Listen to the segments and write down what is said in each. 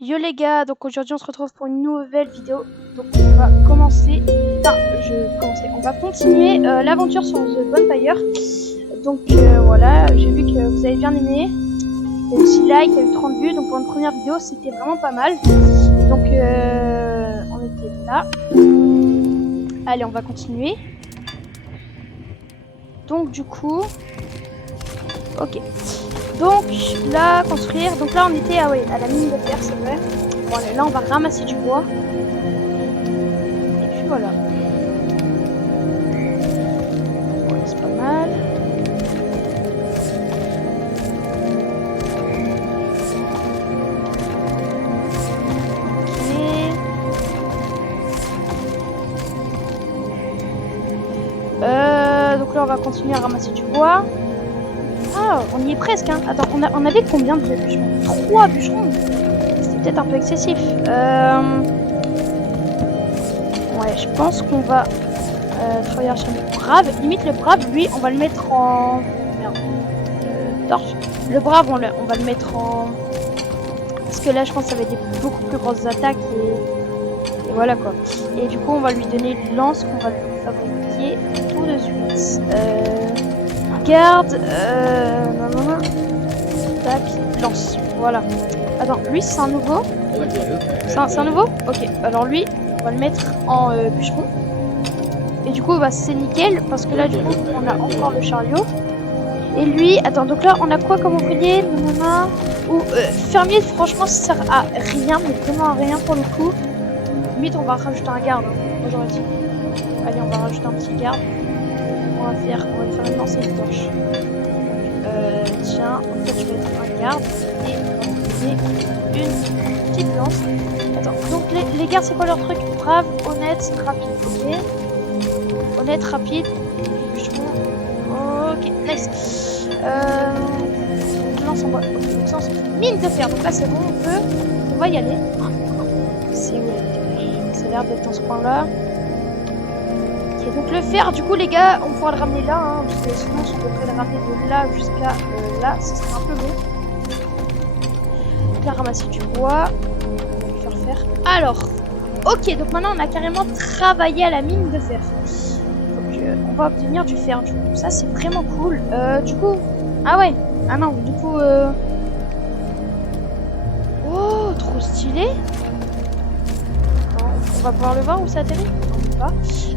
Yo les gars, donc aujourd'hui on se retrouve pour une nouvelle vidéo. Donc on va commencer, on va continuer l'aventure sur The Bonfire. Donc voilà, j'ai vu que vous avez bien aimé. Il y a eu 6 likes, il y a eu 30 vues, donc pour une première vidéo c'était vraiment pas mal. Donc on était là. Allez, on va continuer. Donc du coup, ok. Donc là, construire. Donc là, on était à la mine de fer, c'est vrai. Bon, allez, là, on va ramasser du bois. Et puis voilà. Ouais, c'est pas mal. Ok. Donc là, on va continuer à ramasser du bois. Ah, on y est presque, hein. Attends, on avait combien de bûcherons? 3 bûcherons. C'était peut-être un peu excessif. Ouais, je pense qu'on va travailler sur le brave. Limite, le brave, lui, on va le mettre en... Merde. Torche. Le brave, on va le mettre en... Parce que là, je pense que ça va être des beaucoup plus grosses attaques. Et voilà, quoi. Et du coup, on va lui donner une lance qu'on va lui fabriquer tout de suite. Garde, non. Tac, lance, voilà. Attends, lui c'est un nouveau. C'est un nouveau. Ok, alors lui, on va le mettre en bûcheron. Et du coup, bah, c'est nickel, parce que là, du coup, on a encore le chariot. Et lui, attends, donc là, on a quoi comme ouvrier? Ou fermier, franchement, ça sert à rien, mais vraiment à rien pour le coup. Limite, on va rajouter un garde, hein, j'aurais dit. Allez, on va rajouter un petit garde. On va faire une lance et une torche. Tiens, en fait, je vais être un garde et on va donner une petite lance. Attends, donc les gardes, c'est quoi leur truc? Brave, honnête, rapide. Ok. Honnête, rapide. Ok, nice. Lance en bois. Lance mine de fer. Donc là, c'est bon, on va y aller. C'est où? Ça a l'air d'être dans ce coin-là. Donc le fer, du coup les gars, on pourra le ramener là, hein, parce que sinon si on devrait le ramener de là jusqu'à là, ce serait un peu long. Donc là, ramasser du bois, on va faire. Alors, ok, donc maintenant on a carrément travaillé à la mine de fer. Donc on va obtenir du fer, du coup, ça c'est vraiment cool. Du coup, ah ouais, ah non, du coup, oh, trop stylé. On va pouvoir le voir où ça atterrit.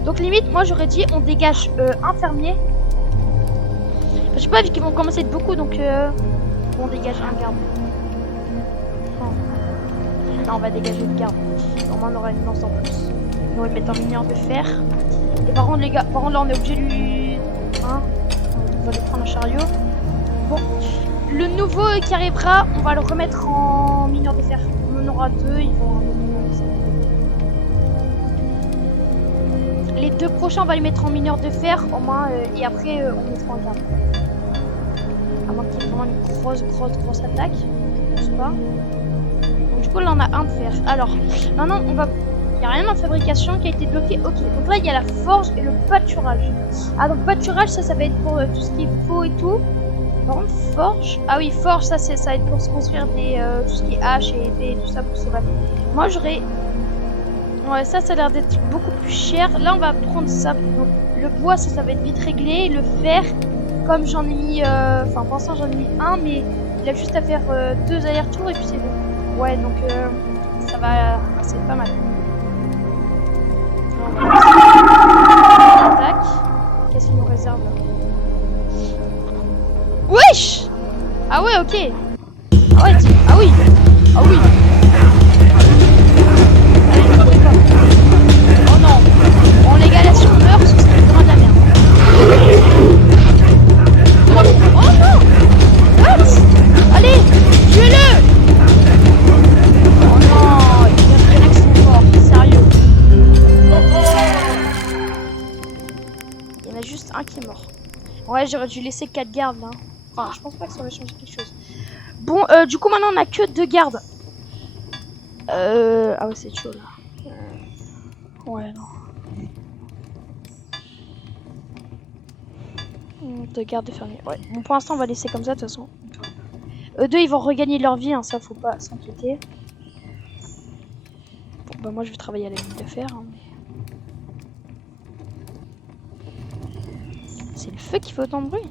Donc limite, moi j'aurais dit on dégage un fermier. Enfin, je sais pas, vu qu'ils vont commencer de beaucoup, donc on dégage un garde. Non, on va dégager le garde. Normalement on aura une lance en plus. On va le mettre en mineur de fer. Et par contre les gars, là on est obligé de lui... Hein, on va lui prendre un chariot. Bon, le nouveau qui arrivera, on va le remettre en mineur de fer. On en aura 2, ils vont... Les 2 prochains, on va les mettre en mineur de fer, au moins, et après, on mettra en garde. À moins qu'il y ait vraiment une grosse attaque. Je pense pas. Donc, du coup, là, on a un de fer. Alors, maintenant, on va... Il n'y a rien en fabrication qui a été bloqué. Ok, donc là, il y a la forge et le pâturage. Ah, donc pâturage, ça va être pour tout ce qui est faux et tout. Par contre, forge... Ah oui, forge, ça va être pour se construire des, tout ce qui est hache et épée, tout ça pour se battre. Moi, j'aurais... Ouais, ça a l'air d'être beaucoup plus cher. Là, on va prendre ça. Donc, le bois, ça va être vite réglé. Le fer, comme j'en ai mis... Enfin, pour l'instant, j'en ai mis un, mais il a juste à faire 2 allers-retours et puis c'est bon. Ouais, donc ça va... c'est pas mal. Tac. Qu'est-ce qu'il nous réserve là? Wesh! Ah ouais, ok. Ah ouais, ah oui. Ah oui. Oh non. Bon les gars, là si on meurt, ce serait vraiment de la merde. Oh non. What? Allez, tuez-le. Oh non, il y a très accident mort, sérieux. Il y en a juste un qui est mort. Ouais, j'aurais dû laisser 4 gardes là. Enfin, je pense pas que ça va changer quelque chose. Bon, du coup maintenant on a que 2 gardes. Ah ouais, c'est chaud là. Ouais, non. 2 gardes de fermier. Ouais. Bon, pour l'instant, on va laisser comme ça de toute façon. Eux deux, ils vont regagner leur vie, hein, ça faut pas s'inquiéter. Bah moi je vais travailler à la mine de fer. Hein. C'est le feu qui fait autant de bruit.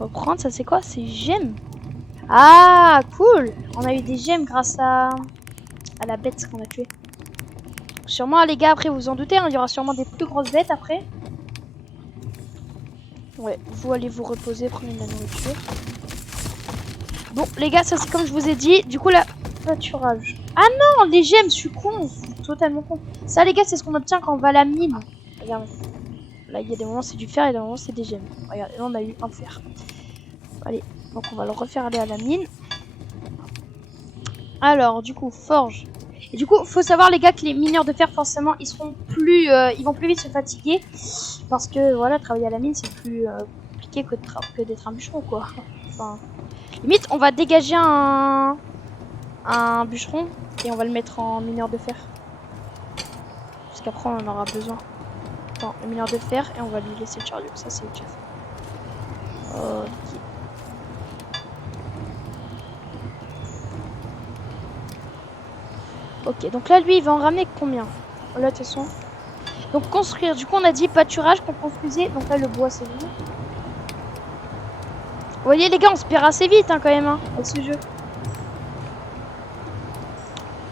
Reprendre, ça c'est quoi? C'est gemmes. Ah cool. On a eu des gemmes grâce à la bête qu'on a tuée. Sûrement les gars, après vous vous en doutez, hein, il y aura sûrement des plus grosses bêtes après. Ouais, vous allez vous reposer, prenez de la nourriture. Bon les gars, ça c'est comme je vous ai dit. Du coup là, pâturage. Ah non, les gemmes, je suis con, je suis totalement con. Ça les gars, c'est ce qu'on obtient quand on va à la mine. Regardez. Là il y a des moments c'est du fer et des moments c'est des gemmes. Regardez, là on a eu un fer. Allez, donc on va le refaire aller à la mine. Alors du coup, forge. Et du coup, faut savoir les gars que les mineurs de fer forcément ils seront plus, ils vont plus vite se fatiguer parce que voilà, travailler à la mine c'est plus compliqué que d'être un bûcheron quoi. Enfin, limite on va dégager un bûcheron et on va le mettre en mineur de fer parce qu'après on en aura besoin. Attends, le mineur de fer et on va lui laisser le chariot. Ça c'est déjà fait. Ok. Ok, donc là, lui, il va en ramener combien? Là, de toute façon. Donc, construire. Du coup, on a dit pâturage qu'on construisait. Donc là, le bois, c'est bon. Vous voyez, les gars, on se perd assez vite, hein, quand même, hein, avec ce jeu.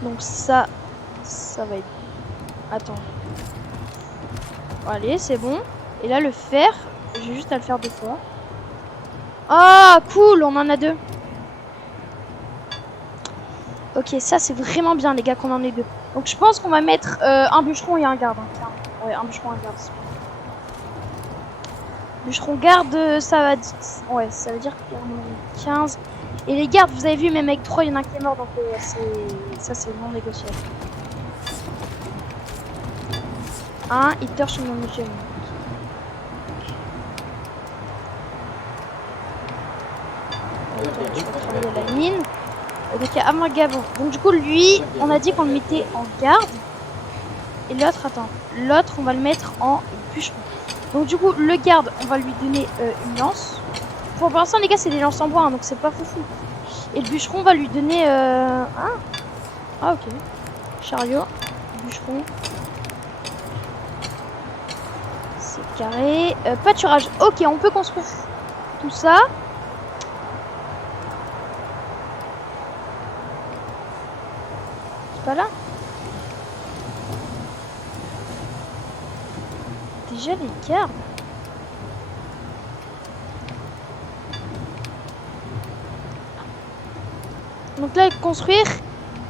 Donc ça va être... Attends. Allez, c'est bon. Et là, le fer, j'ai juste à le faire 2 fois. Ah, cool, on en a 2. Ok, ça c'est vraiment bien les gars qu'on en ait 2. Donc je pense qu'on va mettre un bûcheron et un garde. Hein, ouais, un bûcheron et un garde. Bûcheron garde, ça va... Ouais, ça veut dire qu'il y en a 15. Et les gardes, vous avez vu, même avec 3, il y en a un qui est mort. Donc ça c'est non négociable. Un, il torche mon mission. Je vais travailler à la mine. Donc il y a Amagabon. Donc du coup lui, on a dit qu'on le mettait en garde. Et l'autre, attends. L'autre, on va le mettre en bûcheron. Donc du coup, le garde, on va lui donner une lance. Pour l'instant les gars, c'est des lances en bois, hein, donc c'est pas foufou. Et le bûcheron, on va lui donner... Ah ok. Chariot, bûcheron. C'est carré. Pâturage. Ok, on peut construire tout ça. Pas là. Déjà les gardes. Donc là, construire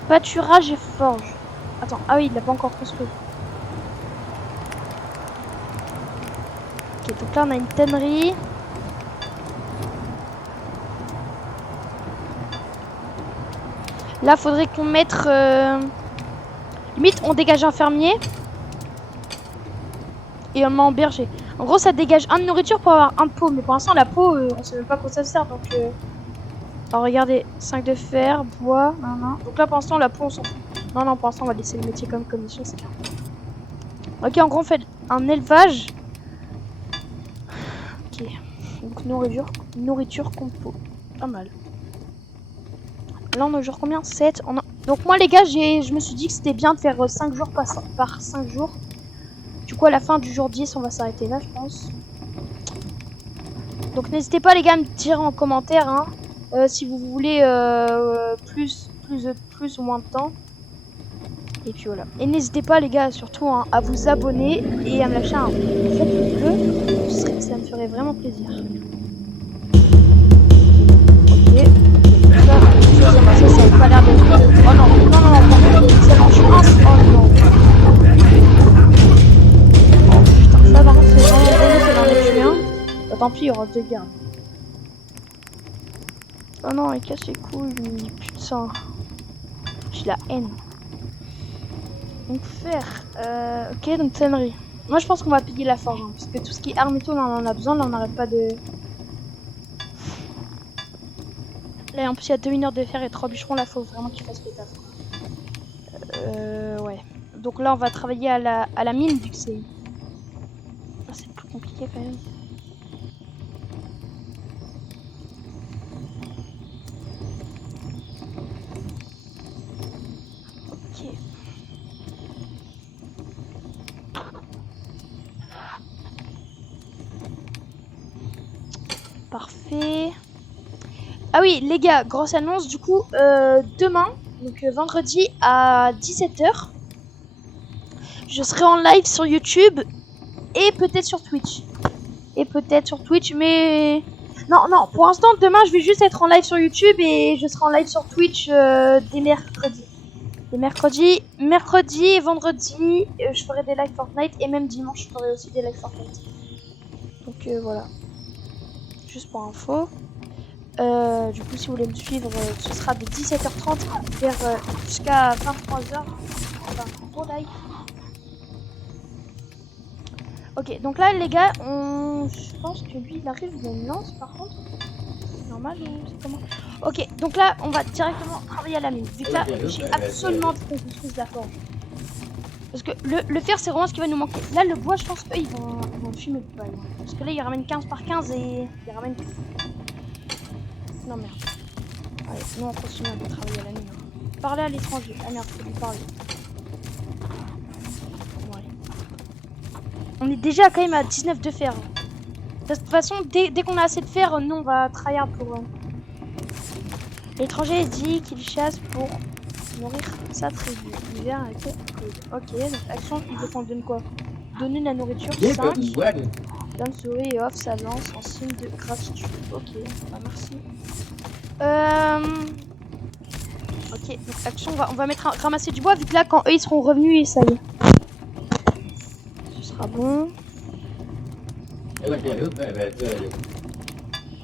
pâturage et forge. Attends, ah oui, il l'a pas encore construit. Ok, donc là on a une tannerie. Là, faudrait qu'on mette... Limite, on dégage un fermier. Et on le met en berger. En gros, ça dégage un de nourriture pour avoir un de peau. Mais pour l'instant, la peau, on sait même pas quoi ça sert. Donc, alors, regardez. 5 de fer, bois. Non. Donc là, pour l'instant, la peau, on s'en fout. Non, pour l'instant, on va laisser le métier comme commission. C'est bien. Ok, en gros, on fait un élevage. Ok. Donc, nourriture compo. Pas mal. Là, on a genre combien? 7. Donc, moi, les gars, je me suis dit que c'était bien de faire 5 jours par 5 jours. Du coup, à la fin du jour 10, on va s'arrêter là, je pense. Donc, n'hésitez pas, les gars, à me dire en commentaire hein, si vous voulez plus ou moins de temps. Et puis voilà. Et n'hésitez pas, les gars, surtout hein, à vous abonner et à me lâcher un pouce bleu. Ça me ferait vraiment plaisir. Ça n'a pas l'air d'être... Oh non, ça mange un... Oh non. Ça par contre c'est vraiment relou, c'est dans les tuer un. Bah, tant pis, il y aura 2 gardes. Oh non, il casse les couilles, lui. Putain. J'ai la haine. Donc fer. Ok, donc tannerie. Moi je pense qu'on va piller la forge, hein, parce que tout ce qui est armes et tout, là, on en a besoin, là on n'arrête pas de... Là en plus il y a 2 mineurs de fer et 3 bûcherons, là faut vraiment qu'ils fassent le taf. Ouais. Donc là on va travailler à la mine vu que c'est... C'est plus compliqué quand même. Ah oui, les gars, grosse annonce. Du coup, demain, donc vendredi à 17h, je serai en live sur YouTube et peut-être sur Twitch. Mais... Non, pour l'instant, demain, je vais juste être en live sur YouTube et je serai en live sur Twitch dès mercredi. Mercredi et vendredi, je ferai des lives Fortnite et même dimanche, je ferai aussi des lives Fortnite. Donc voilà. Juste pour info. Du coup, si vous voulez me suivre, ce sera de 17h30 vers jusqu'à 23h. Enfin, gros live. Ok, donc là, les gars, je pense que lui, il arrive, il a une lance par contre. C'est normal ou c'est comment? Ok, donc là, on va directement travailler à la mine. Vu que là, j'ai absolument des construises de la forge. Parce que le fer, c'est vraiment ce qui va nous manquer. Là, le bois, je pense qu'eux, ils vont fumer le bois. Parce que là, ils ramènent 15 par 15 et ils ramènent... Non, merde. Allez, nous, on continue à travailler à la mine. Parler à l'étranger. Ah merde, faut lui parler. Ouais. On est déjà quand même à 19 de fer. De toute façon, dès qu'on a assez de fer, nous, on va tryhard pour... L'étranger dit qu'il chasse pour nourrir sa tribu. L'hiver a été cool. Ok, donc action, il veut qu'on donne quoi? Donner de la nourriture, 5. Donne souris et offre sa lance en signe de gratitude. Ok, bah merci. Ok, donc action, on va mettre ramasser du bois, vu que là, quand eux, ils seront revenus, et ça y est. Ce sera bon.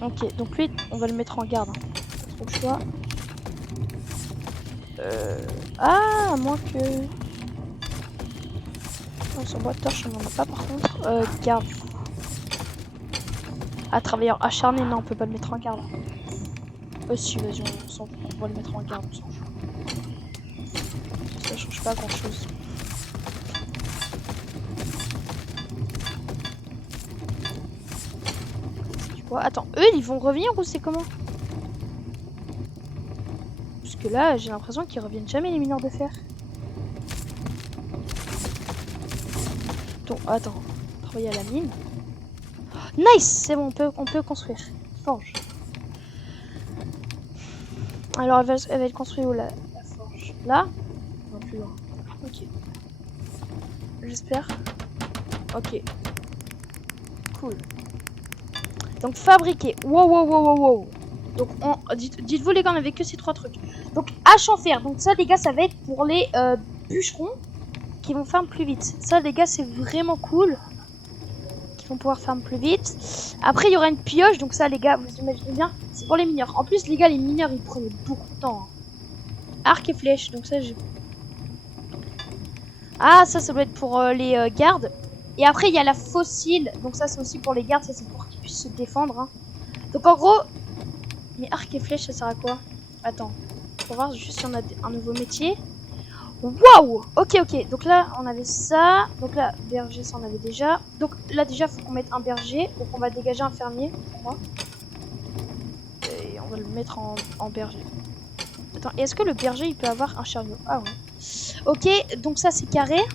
Ok, donc lui, on va le mettre en garde. Pas trop le choix. Ah, à moins que... Non, son bois de torche, on en a pas par contre. Garde du coup. Ah, travailleur acharné, non, on peut pas le mettre en garde. Si, vas-y, on va le mettre en garde, on s'en fout. Ça change pas grand chose. C'est quoi? Attends, eux, ils vont revenir ou c'est comment? Parce que là, j'ai l'impression qu'ils reviennent jamais, les mineurs de fer. Donc, attends, travailler à la mine. Nice, c'est bon, on peut construire. Forge. Alors, elle va être construite où la forge? Là? Non, plus loin. Ok. J'espère. Ok. Cool. Donc, fabriquer. Wow. Donc, dites-vous les gars, on avait que ces 3 trucs. Donc, hache en fer. Donc, ça, les gars, ça va être pour les bûcherons qui vont farm plus vite. Ça, les gars, c'est vraiment cool. Qui vont pouvoir farm plus vite. Après, il y aura une pioche. Donc, ça, les gars, vous imaginez bien, c'est pour les mineurs. En plus, les gars, les mineurs, ils prenaient beaucoup de temps. Hein. Arc et flèche. Donc, ça, j'ai... Ah, ça doit être pour les gardes. Et après, il y a la fossile. Donc, ça, c'est aussi pour les gardes. Ça, c'est pour qu'ils puissent se défendre. Hein. Donc, en gros... Mais arc et flèche, ça sert à quoi? Attends. Pour voir juste si on a un nouveau métier. Waouh! Ok. Donc là, on avait ça. Donc là, berger, ça, on avait déjà. Donc là, déjà, faut qu'on mette un berger. Donc, on va dégager un fermier pour moi. Et on va le mettre en berger. Attends, est-ce que le berger, il peut avoir un chariot? Ah ouais. Ok, donc ça, c'est carré.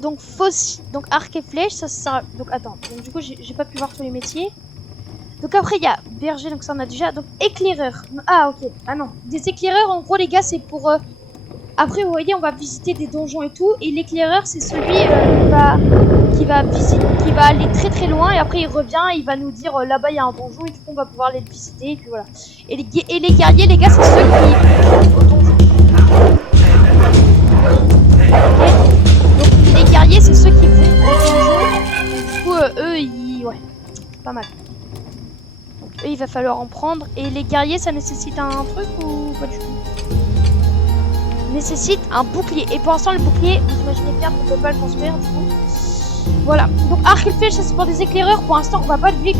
Donc, fossile. Donc, arc et flèche, ça sert à... Donc, attends. Donc, du coup, j'ai pas pu voir tous les métiers. Donc après il y a berger, donc ça on a déjà. Donc éclaireur. Ah ok. Ah non. Des éclaireurs en gros les gars c'est pour... Après vous voyez on va visiter des donjons et tout. Et l'éclaireur c'est celui qui va aller très très loin. Et après il revient et il va nous dire là-bas il y a un donjon. Et du coup on va pouvoir aller le visiter. Et puis voilà. Et les guerriers les gars c'est ceux qui... au donjon. Okay. Donc les guerriers c'est ceux qui vont au donjon. Du coup eux ils... Ouais. Pas mal. Et il va falloir en prendre. Et les guerriers, ça nécessite un truc ou pas du tout? Nécessite un bouclier. Et pour l'instant, le bouclier, vous imaginez bien qu'on peut pas le construire du coup. Voilà. Donc arc et flèche, ça c'est pour des éclaireurs. Pour l'instant, on va pas le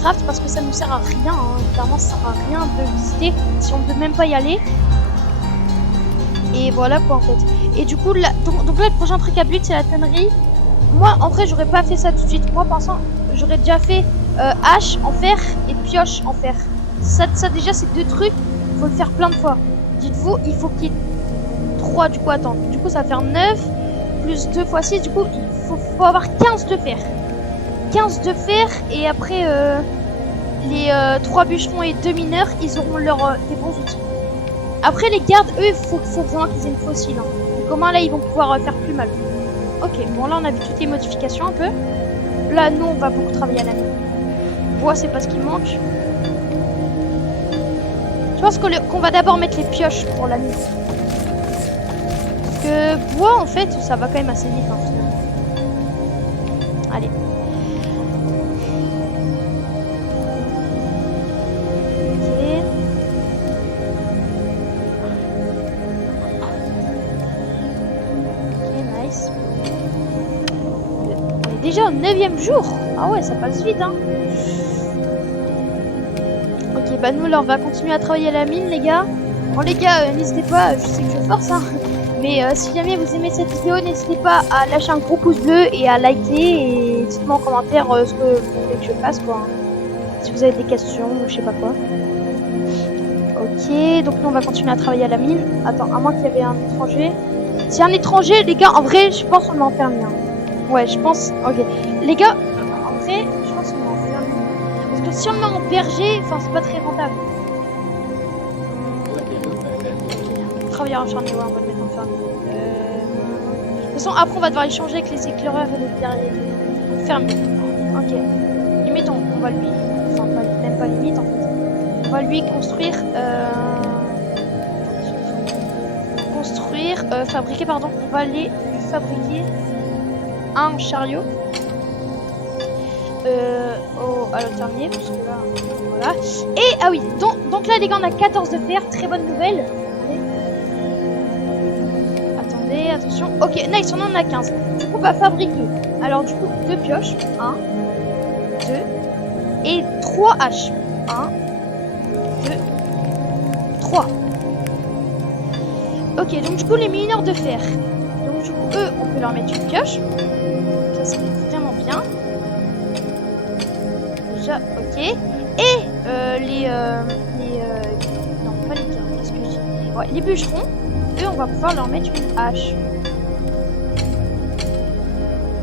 craft parce que ça nous sert à rien. Hein. Clairement, ça sert à rien de visiter si on ne peut même pas y aller. Et voilà quoi en fait. Et du coup, là, donc là, le prochain truc à but, c'est la tannerie. Moi, en vrai, j'aurais pas fait ça tout de suite. Moi, pour l'instant, j'aurais déjà fait hache en fer et pioche en fer. Ça déjà, c'est 2 trucs. Faut le faire plein de fois. Dites-vous, il faut qu'il y ait 3 du coup. Attends, du coup, ça va faire 9 plus 2 fois 6. Du coup, il faut avoir 15 de fer. 15 de fer et après... les 3 bûcherons et 2 mineurs, ils auront des bons outils. Après, les gardes, eux, il faut vraiment qu'ils aient une fossile. Hein. Comment là, ils vont pouvoir faire plus mal. Ok, bon là, on a vu toutes les modifications un peu. Là, nous, on va beaucoup travailler à la mine. Bois, c'est pas ce qui manque. Je pense qu'on va d'abord mettre les pioches pour la mine. Parce que bois, en fait, ça va quand même assez vite. Hein, finalement. Allez. Déjà au 9e jour. Ah ouais, ça passe vite, hein. Ok, bah nous, là, on va continuer à travailler à la mine, les gars. Bon, les gars, n'hésitez pas, je sais que je force, hein. Mais si jamais vous aimez cette vidéo, n'hésitez pas à lâcher un gros pouce bleu et à liker. Et dites-moi en commentaire ce que vous voulez que je fasse, quoi. Si vous avez des questions ou je sais pas quoi. Ok, donc nous, on va continuer à travailler à la mine. Attends, à moins qu'il y avait un étranger. Si un étranger, les gars, en vrai, je pense qu'on m'a enfermé, hein. Ouais, je pense. Ok. Les gars, en vrai, je pense qu'on va en faire. Parce que si on le met en berger, enfin, c'est pas très rentable. Travailleur acharné, ouais, on va le mettre en fermier. De toute façon, après, on va devoir échanger avec les éclaireurs et les fermiers. Ok. Limite, on va lui. Enfin, même pas limite, en fait. On va lui construire. Fabriquer, pardon. On va aller lui fabriquer un chariot à l'automne, parce que là, voilà. Et, ah oui, donc là, les gars, on a 14 de fer, très bonne nouvelle. Attendez, attention. Ok, nice, on en a 15. Du coup, on va fabriquer, alors du coup, 2 pioches. 1, 2, et 3 haches. 1, 2, 3. Ok, donc du coup, les mineurs de fer. Donc du coup, eux, on peut leur mettre une pioche. Ça, c'est vraiment bien. Déjà, ok. Et non, pas les gars, qu'est-ce que je dis? Ouais, les bûcherons, eux, on va pouvoir leur mettre une hache.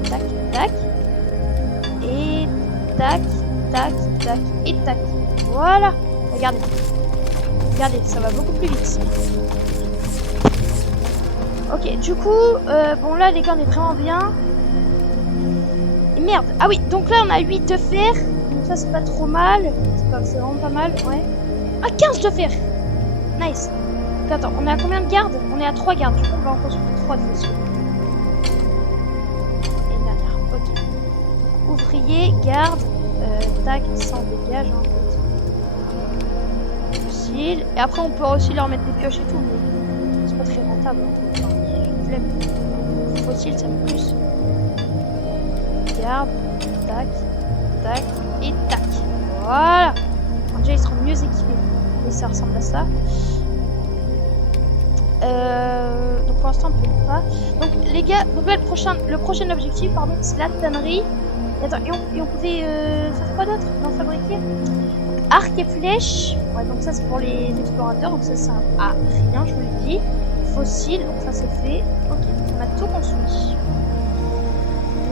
Tac, tac. Et tac, tac, tac, et tac. Voilà. Regardez. Regardez, ça va beaucoup plus vite. Ok, du coup, bon là, les gars, on est vraiment bien. Et merde. Ah oui, donc là, on a 8 de fer. Donc ça, c'est pas trop mal. C'est vraiment pas mal, ouais. Ah, 15 de fer. Nice. Donc, attends, on est à combien de gardes? On est à 3 gardes. Du coup, on va en construire 3 de vaisseaux. Et une dernière. Ok. Donc, ouvrier, garde. Tac, sans dégage, en fait. Fusil. Et après, on peut aussi leur mettre des pioches et tout. Mais c'est pas très rentable. Enfin, flemme. Fossile, ça me plus. Garde. Tac. Tac. Et tac. Voilà. Alors, déjà, ils seront mieux équipés. Et ça ressemble à ça. Donc pour l'instant, on peut pas. Donc les gars, donc là, le prochain objectif, pardon, c'est la tannerie. Et attends, et on pouvait faire quoi d'autre? Non, fabriquer arc et flèche. Ouais, donc ça c'est pour les explorateurs. Donc ça c'est un rien, je vous l'ai dit. Fossile, donc ça c'est fait. Ok, on a tout construit.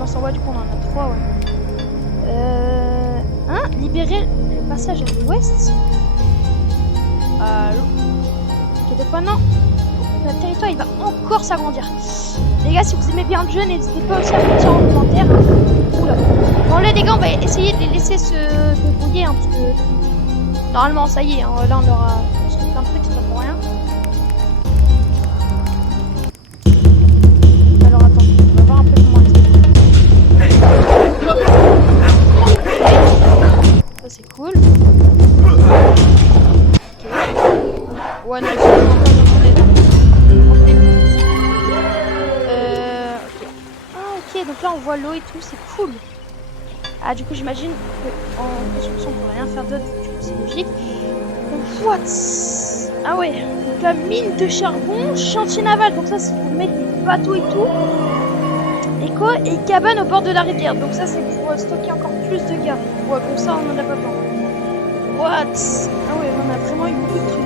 On s'envoie du coup, on en a 3, ouais. Libérer le passage à l'ouest. Allô. Ok, donc maintenant, notre territoire il va encore s'agrandir. Les gars, si vous aimez bien le jeu, n'hésitez pas aussi à me dire en commentaire. Oula. Bon là les gars, on va essayer de les laisser se débrouiller, hein, parce que normalement ça y est, hein, là on aura construit plein de trucs, c'est pas pour rien. Alors attends, on va voir un peu comment ça c'est cool. Ok. Ouais, non, c'est ok, donc là on voit l'eau et tout, c'est cool. Ah, du coup, j'imagine qu'en construction, on ne peut rien faire d'autre, du coup, c'est logique. Donc, what? Ah ouais, donc la mine de charbon, chantier naval, donc ça, c'est pour mettre des bateaux et tout. Et quoi? Et cabane au bord de la rivière, donc ça, c'est pour stocker encore plus de gars. Ouais, comme ça, on en a pas besoin. What? Ah ouais, on a vraiment eu beaucoup de trucs.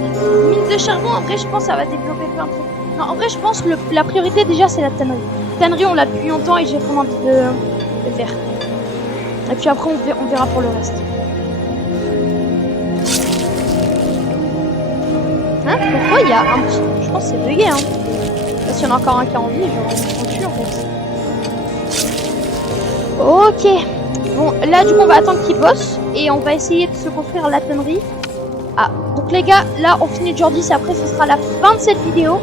Mine de charbon, en vrai, je pense que ça va développer plein de trucs. Non, en vrai, je pense que la priorité, déjà, c'est la tannerie. Tannerie, on l'a depuis longtemps et j'ai vraiment envie de faire. Et puis après, on verra pour le reste. Pourquoi il y a un petit... Je pense que c'est bugué, hein. Parce qu'il y en a encore un qui a envie, genre on tue en fait. Ok. Bon, là du coup on va attendre qu'il bosse et on va essayer de se construire la tannerie. Ah, donc les gars, là on finit aujourd'hui, c'est après ce sera la fin de cette vidéo.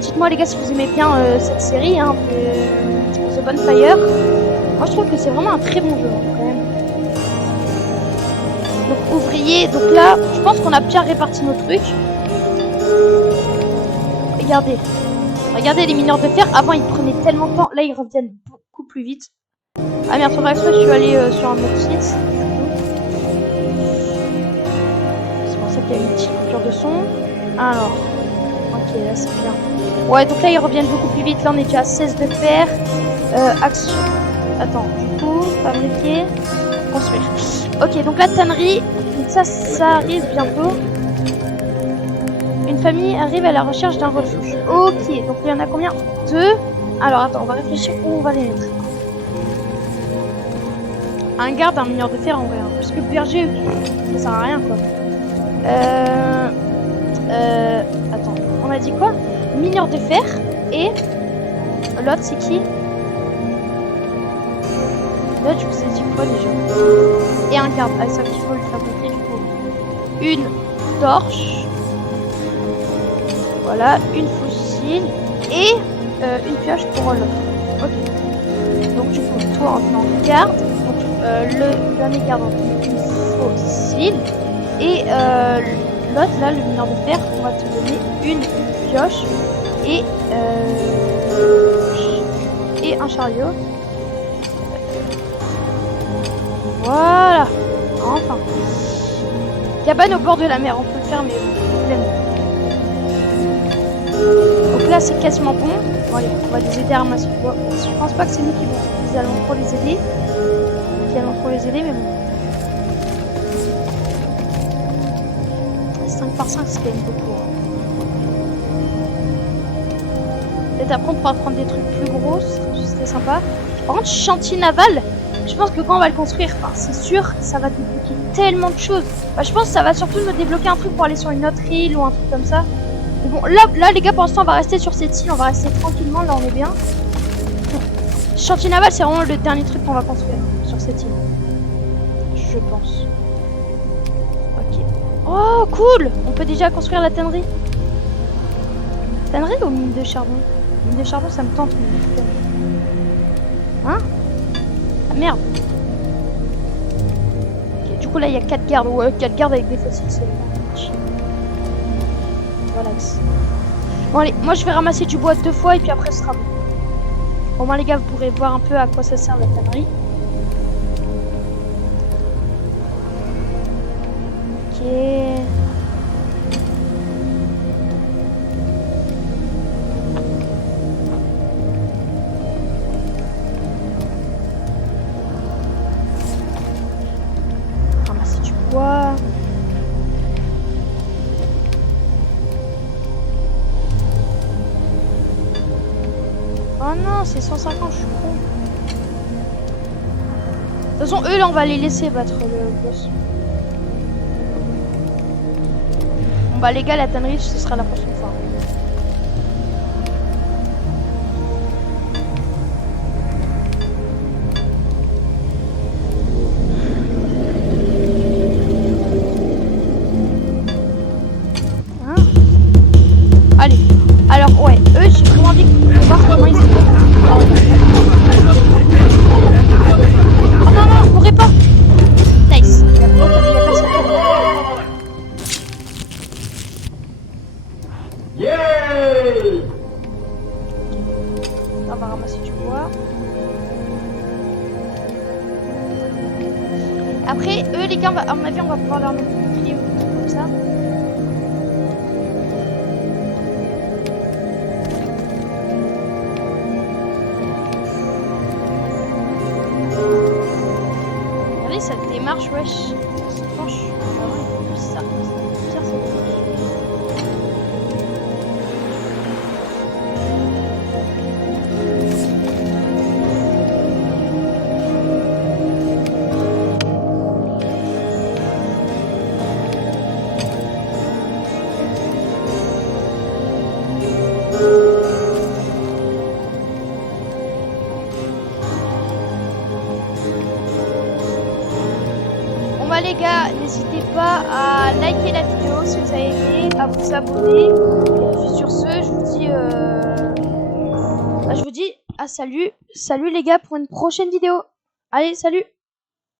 Dites-moi les gars si vous aimez bien cette série, hein, de The Bonfire. Moi je trouve que c'est vraiment un très bon jeu, hein, quand même. Donc ouvrier, donc là, je pense qu'on a bien réparti nos trucs. Regardez. Regardez les mineurs de fer, avant ils prenaient tellement de temps, là ils reviennent beaucoup plus vite. Ah merde, sur exprès, je suis allé sur un autre site. C'est pour ça qu'il y a une petite coupure de son. Alors, ok, là c'est bien. Ouais, donc là ils reviennent beaucoup plus vite. Là on est déjà à 16 de fer. Action. Attends, du coup, fabriquer, construire. Ok, donc la tannerie, donc ça arrive bientôt. Une famille arrive à la recherche d'un refuge. Ok, donc il y en a combien? 2. Alors attends, on va réfléchir où on va les mettre. Un garde, un mineur de fer en vrai, hein, parce que le berger, ça sert à rien quoi. Attends, on a dit quoi? Mineur de fer et l'autre c'est qui? L'autre je vous ai dit quoi déjà? Et un garde, ah ça qu'il faut le fabriquer du coup. Une torche, voilà, une fossile et une pioche pour l'autre. Ok. Donc du coup toi en tant que garde. Le dernier garde en fossile et l'autre là, le mineur de fer, on va te donner une pioche et un chariot. Voilà, enfin. Cabane au bord de la mer, on peut le faire mais flemme. Donc là c'est quasiment bon. Bon allez, on va les aider à ramasser du bois. Je pense pas que c'est nous qui allons trop les aider. Qui allons trop les aider, mais bon. 5 par 5, c'est quand même beaucoup. Peut-être après, on pourra prendre des trucs plus gros, ce serait sympa. Par contre, chantier naval, je pense que quand on va le construire, enfin, c'est sûr, ça va débloquer tellement de choses. Bah, je pense que ça va surtout me débloquer un truc pour aller sur une autre île ou un truc comme ça. Mais bon, là, les gars, pour l'instant, on va rester sur cette île, on va rester tranquillement, là, on est bien. Chantier naval, c'est vraiment le dernier truc qu'on va construire sur cette île. Je pense. Ok. Oh, cool! On peut déjà construire la tannerie. Tannerie ou mine de charbon? Mine de charbon, ça me tente. Hein? Ah, merde. Okay, du coup, là, il y a 4 gardes. Ouais, 4 gardes avec des fossiles, c'est chill. Relax. Bon, allez, moi, je vais ramasser du bois 2 fois et puis après, ce sera bon. Au moins les gars, vous pourrez voir un peu à quoi ça sert la tannerie. Ok. Ramasser du bois. Oh non, c'est 150, je suis con. De toute façon, eux, là, on va les laisser battre le boss. Bon, bah, les gars, la tannerie, ce sera la prochaine fois. Hein? Allez. Alors, ouais, eux, j'ai vraiment envie de voir comment ils se font. Oh non, non, mourrez pas. Nice. Il y a personne qui est mort. Yay! On va ramasser du bois. Après, eux, les gars, à mon avis, on va pouvoir leur mettre des boucliers ou des trucs comme ça. Regardez, ça démarche, wesh. Ça penche. Vraiment bizarre. C'est bizarre, ça. bah les gars, n'hésitez pas à liker la vidéo si vous avez aimé, à vous abonner. Et puis sur ce, je vous dis salut les gars pour une prochaine vidéo. Allez, salut!